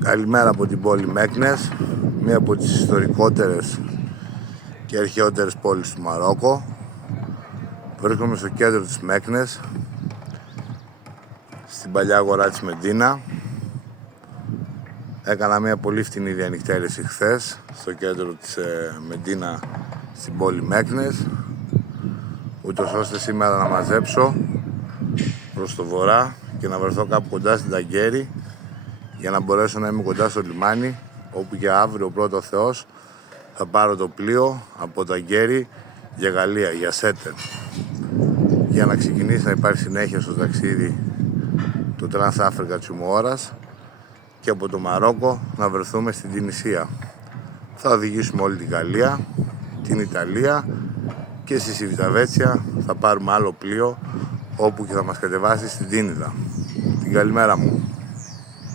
Καλημέρα από την πόλη Μέκνες, μία από τις ιστορικότερες και αρχαιότερες πόλεις του Μαρόκο. Βρίσκομαι στο κέντρο της Μέκνες, στην παλιά αγορά της Μεντίνα. Έκανα μία πολύ φτηνή διανυκτέρηση χθες στο κέντρο της Μεντίνα, στην πόλη Μέκνες, ούτως ώστε σήμερα να μαζέψω προς το βορρά και να βρεθώ κάπου κοντά στην Ταγκέρη, για να μπορέσω να είμαι κοντά στο λιμάνι, όπου και αύριο πρώτο Θεός θα πάρω το πλοίο από Ταγκέρη για Γαλλία, για Σέτερ, για να ξεκινήσει να υπάρχει συνέχεια στο ταξίδι του Trans-Africa Τσιμουόρας και από το Μαρόκο να βρεθούμε στην Τινησία. Θα οδηγήσουμε όλη την Γαλλία, την Ιταλία και στη Σιβηταβέτσια θα πάρουμε άλλο πλοίο, όπου και θα μας κατεβάσει στην Τίνιδα. Την καλημέρα μου.